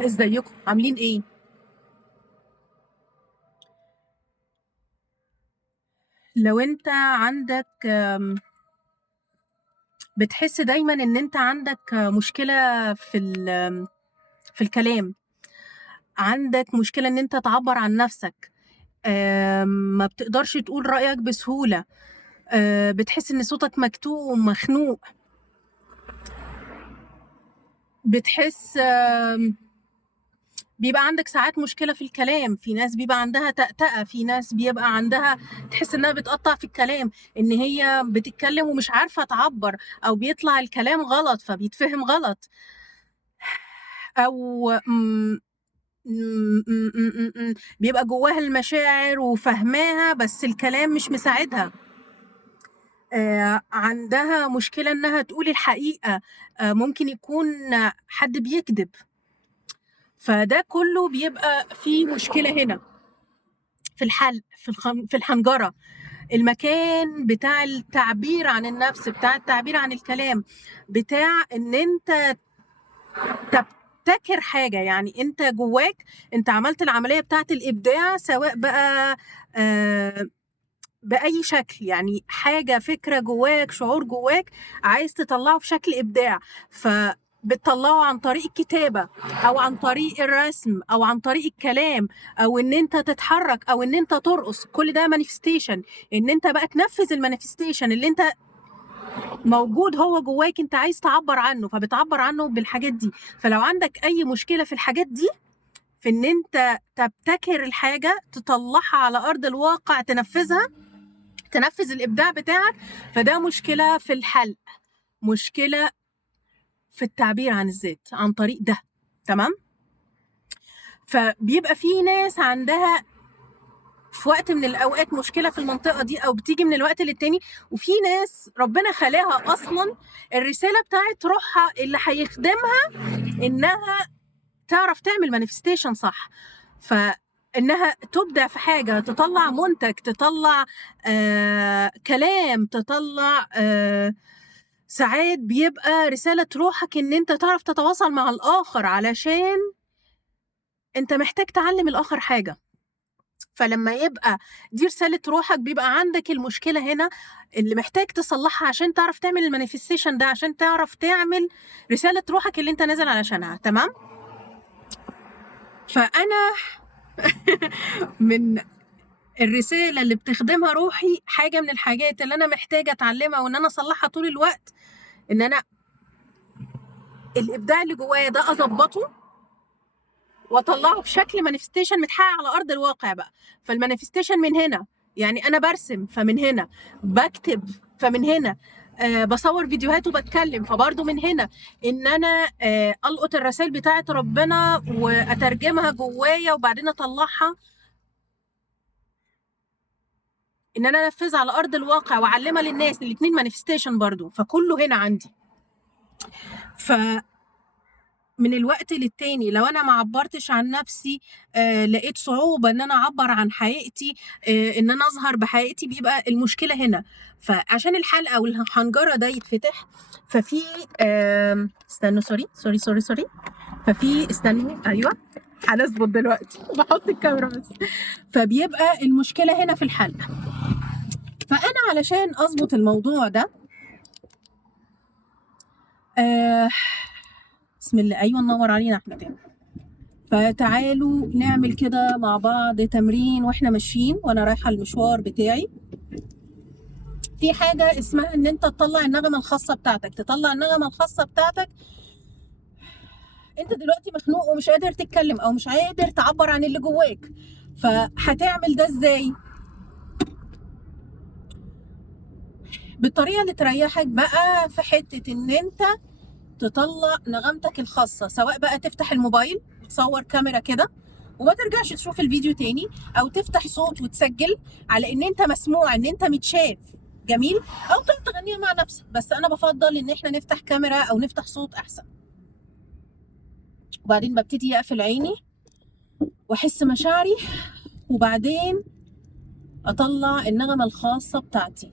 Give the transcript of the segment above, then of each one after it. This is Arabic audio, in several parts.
ازيكم عاملين ايه؟ لو انت عندك بتحس دايما ان انت عندك مشكلة في الكلام، عندك مشكلة ان انت تعبر عن نفسك، ما بتقدرش تقول رأيك بسهولة، بتحس ان صوتك مكتوم مخنوق، بتحس بيبقى عندك ساعات مشكلة في الكلام، في ناس بيبقى عندها تأتأة، في ناس بيبقى عندها تحس إنها بتقطّع في الكلام، إن هي بتتكلم ومش عارفة تعبّر، أو بيطلع الكلام غلط فبيتفهم غلط، أو بيبقى جواها المشاعر وفاهماها بس الكلام مش مساعدها، عندها مشكلة إنها تقول الحقيقة، ممكن يكون حد بيكدب، فده كلّه بيبقى فيه مشكلة هنا. في الحلق، في الحنجرة، المكان بتاع التعبير عن النفس، بتاع التعبير عن الكلام، بتاع إن أنت تبتكر حاجة، يعني أنت جواك أنت عملت العملية بتاعة الإبداع سواء بقى بأي شكل، يعني حاجة فكرة جواك، شعور جواك عايز تطلّعه في شكل إبداع، بتطلّعه عن طريق الكتابة أو عن طريق الرسم أو عن طريق الكلام أو إن أنت تتحرّك أو إن أنت ترقص، كل ده manifestation، إن أنت بقى تنفّذ الmanifestation اللي أنت موجود هو جواك أنت عايز تعبّر عنّه، فبتعبّر عنّه بالحاجات دي، فلو عندك أي مشكلة في الحاجات دي، في إن أنت تبتكر الحاجة، تطلّعها على أرض الواقع، تنفّذ الإبداع بتاعك، فده مشكلة في الحَلْق، مشكلة في التعبير عن الذات عن طريق ده، تمام؟ فبيبقى في ناس عندها في وقت من الأوقات مشكلة في المنطقة دي أو بتيجي من الوقت للتاني، وفي ناس ربنا خلاها أصلًا الرسالة بتاعة روحها اللي هيخدمها إنها تعرف تعمل manifestation صح، فإنها تُبدع في حاجة، تطلّع منتج، تطلّع كلام، تطلّع ساعات بيبقى رسالة روحك إن أنت تعرف تتواصل مع الآخر، علشان أنت محتاج تعلّم الآخر حاجة، فلمّا يبقى دي رسالة روحك بيبقى عندك المشكلة هنا اللي محتاج تصلّحها عشان تعرف تعمل الmanifestation ده، عشان تعرف تعمل رسالة روحك اللي أنت نازل علشانها، تمام؟ فأنا من الرسالة اللي بتخدمها روحي، حاجة من الحاجات اللي أنا محتاجة أتعلّمها وإن أنا أصلّحها طول الوقت، إن أنا الإبداع اللي جوايا ده أضبّطه واطلعه بشكل manifestation متحقق على ارض الواقع بقى، فالmanifestation من هنا، يعني انا برسم فمن هنا، بكتب فمن هنا، بصور فيديوهات وبتكلم فبرضه من هنا، ان انا القط الرسائل بتاعه ربنا واترجمها جوايا وبعدين اطلعها ان انا انفذها على ارض الواقع واعلمها للناس، الاتنين manifestation برضه، فكله هنا عندي. ف من الوقت للتاني لو أنا ما عبّرتش عن نَفْسي، لقيت صعوبة إن أنا أعبّر عن حقيقتي، إن أنا أظهر بحقيقتي، بيبقى المشكلة هنا. فعشان الحلق أو الحنجرة ده يتفتح، ففي استنوا sorry. ففي استنوا أيوه، هنضبط دلوقتي باحُط الكاميرا بس. فبيبقى المشكلة هنا في الحلق. فأنا علشان أضبط الموضوع ده آآ بسم الله، أيوه ننوّر علينا إحنا تاني. فتعالوا نعمل كده مع بعض تمرين واحنا ماشيين وانا رايحه المشوار بتاعي. في حاجه اسمها ان انت تطلع النغمه الخاصه بتاعتك، تطلع النغمه الخاصه بتاعتك. انت دلوقتي مخنوق ومش قادر تتكلم او مش قادر تعبر عن اللي جواك، فهتعمل ده ازاي؟ بالطريقه اللي تريحك بقى، في حته ان انت تطلع نغمتك الخاصه، سواء بقى تفتح الموبايل تصور كاميرا كده وما ترجعش تشوف الفيديو تاني، او تفتح صوت وتسجل على ان انت مسموع، ان انت متشاف، جميل، او تقعد تغنيها مع نفسك، بس انا بفضل ان احنا نفتح كاميرا او نفتح صوت احسن. وبعدين ببتدي اقفل عيني واحس مشاعري، وبعدين اطلع النغمه الخاصه بتاعتي.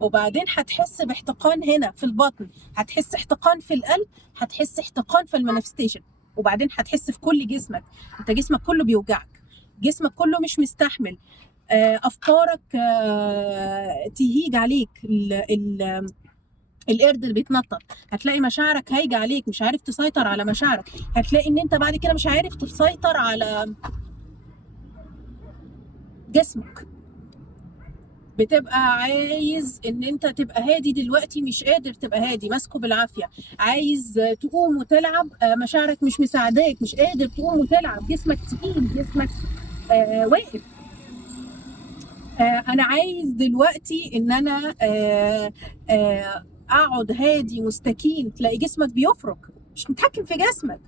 وبعدين هتحس باحتقان هنا في البطن، هتحس احتقان في القلب، هتحس احتقان في المانيفستيشن، وبعدين هتحس في كل جسمك. انت جسمك كله بيوجعك، جسمك كله مش مستحمل، افكارك تهيج عليك، القرد اللي بيتنطط. هتلاقي مشاعرك هايجه عليك، مش عارف تسيطر على مشاعرك. هتلاقي ان انت بعد كده مش عارف تسيطر على جسمك. بتبقى عايز ان انت تبقى هادي دلوقتي، مش قادر تبقى هادي، ماسكه بالعافيه. عايز تقوم وتلعب، مشاعرك مش مساعداك، مش قادر تقوم وتلعب، جسمك تقيل، جسمك واقف. انا عايز دلوقتي ان انا اقعد هادي مستكين. تلاقي جسمك بيفرك، مش متحكم في جسمك.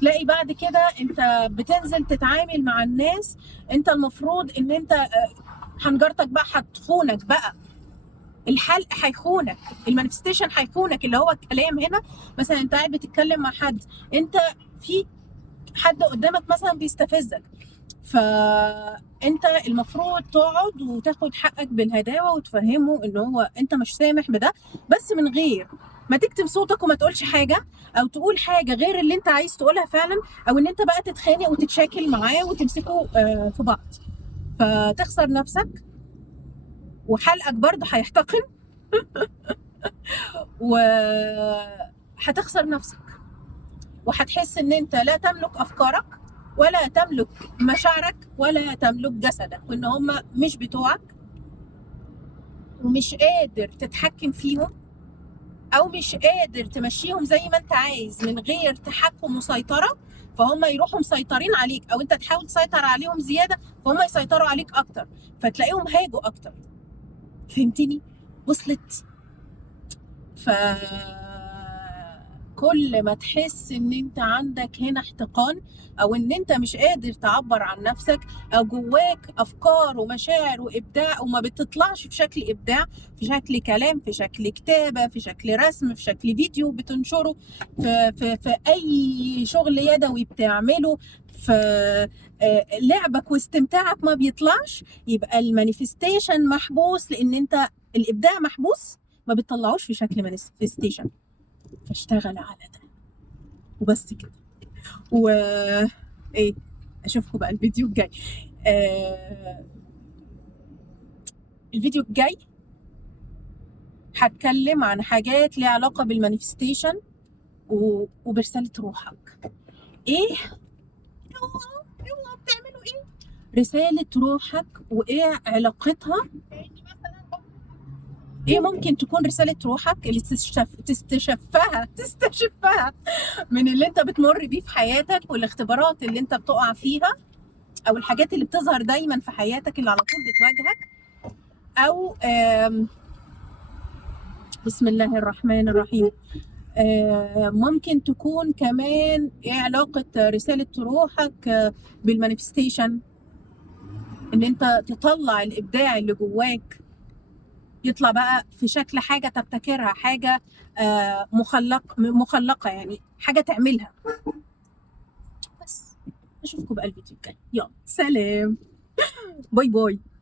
تلاقي بعد كده انت بتنزل تتعامل مع الناس، انت المفروض ان انت حنجرتك بقى هتخونك بقى، الحلق هيخونك، المانيفستيشن هيخونك، اللي هو الكلام هنا. مثلا انت قاعد بتتكلم مع حد، انت في حد قدامك مثلا بيستفزك، فانت المفروض تقعد وتاخد حقك بالهداوه وتفهمه ان هو انت مش سامح بده، بس من غير ما تكتم صوتك وما تقولش حاجه، او تقول حاجه غير اللي انت عايز تقولها فعلا، او ان انت بقى تتخانق وتتشاكل معاه وتمسكوا في بعض، فتخسر نفسك وحلقك برضه هيحتقن وهتخسر نفسك، وهتحس ان انت لا تملك افكارك ولا تملك مشاعرك ولا تملك جسدك، وان هم مش بتوعك، ومش قادر تتحكم فيهم، او مش قادر تمشيهم زي ما انت عايز من غير تحكم وسيطرة، فهم يروحوا مسيطرين عليك، او انت تحاول تسيطر عليهم زيادة فهم يسيطروا عليك اكتر، فتلاقيهم هاجوا اكتر. فهمتني؟ وصلت؟ ف كل ما تحس ان انت عندك هنا احتقان، او ان انت مش قادر تعبر عن نفسك، او جواك افكار ومشاعر وابداع وما بتطلعش في شكل ابداع، في شكل كلام، في شكل كتابة، في شكل رسم، في شكل فيديو بتنشره، في اي شغل يدوي بتعمله، في لعبك واستمتاعك ما بيطلعش، يبقى المانيفستيشن محبوس، لان انت الابداع محبوس، ما بتطلعوش في شكل مانيفستيشن. فاشتغل على ده وبس كده. و ايه، اشوفكم بقى الفيديو الجاي. الفيديو الجاي هتكلم عن حاجات ليها علاقة بالمانيفستيشن وبرسالة روحك. ايه بتعملوا ايه؟ رسالة روحك وايه علاقتها، ايه ممكن تكون رسالة روحك اللي تستشفها من اللي انت بتمر بيه في حياتك، والاختبارات اللي انت بتقع فيها، او الحاجات اللي بتظهر دايما في حياتك اللي على طول بتواجهك، او بسم الله الرحمن الرحيم. ممكن تكون كمان ايه علاقة رسالة روحك بالمانيفستيشن، ان انت تطلع الابداع اللي جواك، يطلع بقى في شكل حاجة تبتكرها، حاجة مخلقة، يعني حاجة تعملها. بس اشوفكم بقى الفيديو الجاي، يلا سلام، باي باي.